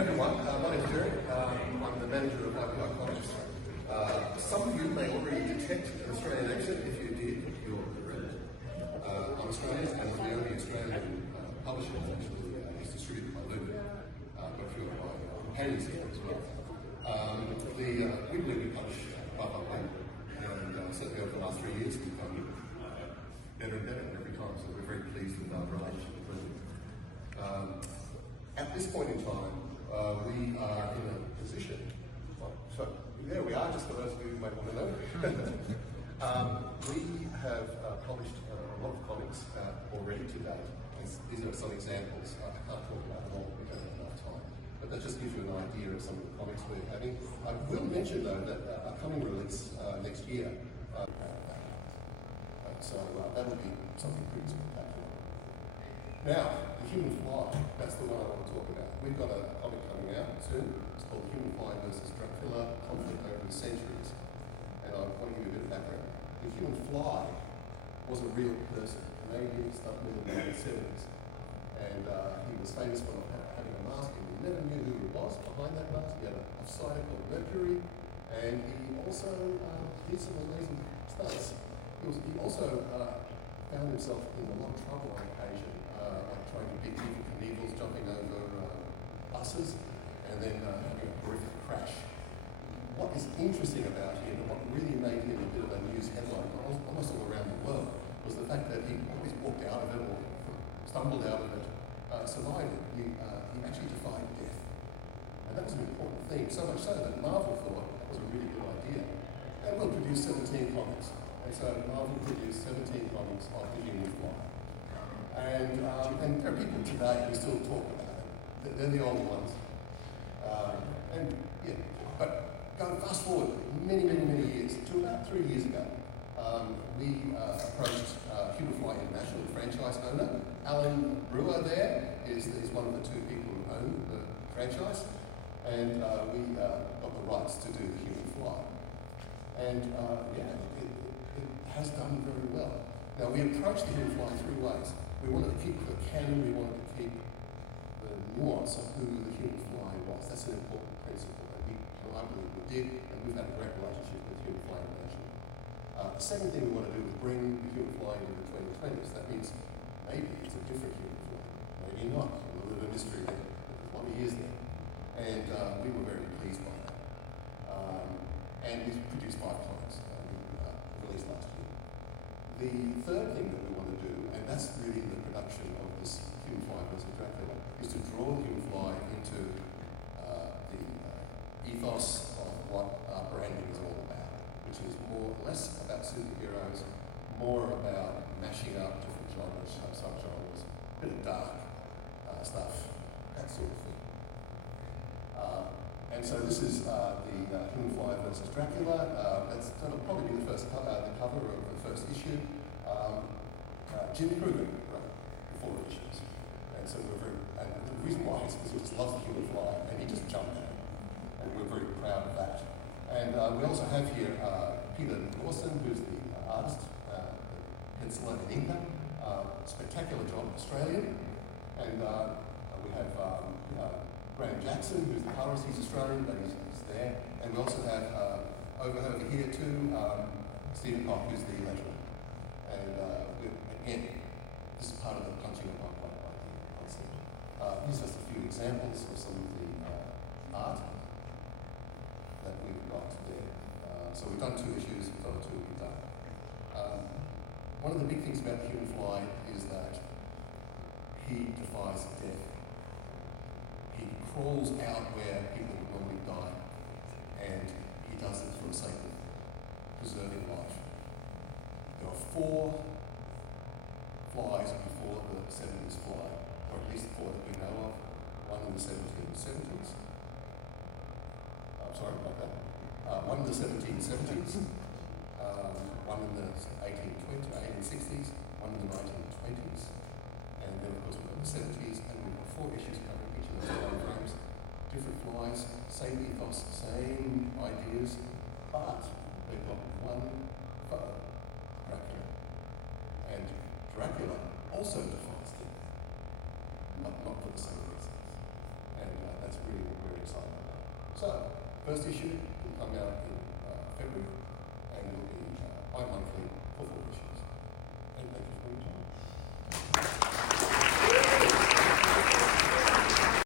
everyone. My name is Gerry. I'm the manager of IPI Comics. Some of you may already detect an Australian accent. If you did, you're correct. I'm Australian, and the only Australian publisher that actually is distributed by Lunar, but a few of my companions here as well. We believe we publish quite well, and certainly over the last 3 years we've done better and better every time, so we're very pleased with our relationship with Lunar. At this point in time, we are in a position, so there we are, just for those of you who might want to know. We have published a lot of comics already to date. These are some examples. I can't talk about them all, we don't have enough time. But that just gives you an idea of some of the comics we're having. I will mention though that our coming release next year, so that will be something pretty spectacular. Now, The Human Fly, that's the one I want to talk about. We've got a comic coming out soon. It's called The Human Fly versus Dracula, Conflict Over the Centuries. And I want to give you a bit of background. The Human Fly was a real person, Canadian stuntman in the 1970s. And he was famous for having a mask, and you never knew who he was behind that mask. He had a fighter called Mercury, and he also did some amazing stunts. He also found himself in a lot of trouble on occasion, like trying to beat Evil Knievel's jumping over buses and then having a horrific crash. What is interesting about him and what really made him a bit of a news headline almost all around the world was the fact that he always walked out of it or stumbled out of it, survived it. He actually defied death. And that was an important thing, so much so that Marvel thought that was a really good idea. And we'll produce 17 comics. And so Marvel produced 17 comics of The Human Fly. And there are people today who still talk about it. They're the old ones. But fast forward many years, to about 3 years ago, we approached Human Fly International, the franchise owner. Alan Brewer there is one of the two people who own the franchise. And we got the rights to do The Human Fly. And it has done very well. Now, we approached The Human Fly 3 ways. We wanted to keep the canon, we wanted to keep the nuance of who The Human Fly was. That's an important principle, and I believe we did, and we've had a great relationship with Human Fly International. The second thing we want to do is bring The Human Fly into the 2020s. That means maybe it's a different Human Fly, maybe not. A little bit of mystery there, because what he is there. And we were very pleased by that. And we've produced 5 comics. Released last year. The third thing that we want to do, and that's really the production of this Human Fly versus Dracula, is to draw the Human Fly into the ethos of what our branding is all about, which is less about superheroes, more about mashing up different genres, subgenres, a bit of dark stuff, that sort of thing. And so this is the Human Fly versus Dracula. That'll probably be the cover of the first issue. Jim Kruger wrote the 4 issues. And so and the reason why is because he just loves the Human Fly, and he just jumped at it. And we're very proud of that. And we also have here Peter Lawson, who's the artist, penciler and inker. Spectacular job, Australian. And we have Graham Jackson, who's the colorist. He's Australian, but he's there. And we also have over here too, Stephen Koch, who's the legend. And again, this is part of the punching above idea concept. These are just a few examples of some of the art that we've got there. So we've done 2 issues, we've got 2 we've done. One of the big things about Human Fly is that he defies death. He crawls out where people normally die, and he does it for the sake of preserving life. There are 4 flies before the 70s fly, or at least 4 that we know of. One in the 1770s. Sorry about that. One in the 1770s. One in the 1860s. One in the 1920s. And then, of course, we've got the 70s, and we've got 4 issues covering each of those time frames. Different flies, same ethos, same ideas, but they've got one foe, Dracula. And Dracula also defies death, not for the same reasons. and that's really what we're excited about. So, first issue will come out in February, and it'll be bi-monthly for 4 issues. And thank you for your time.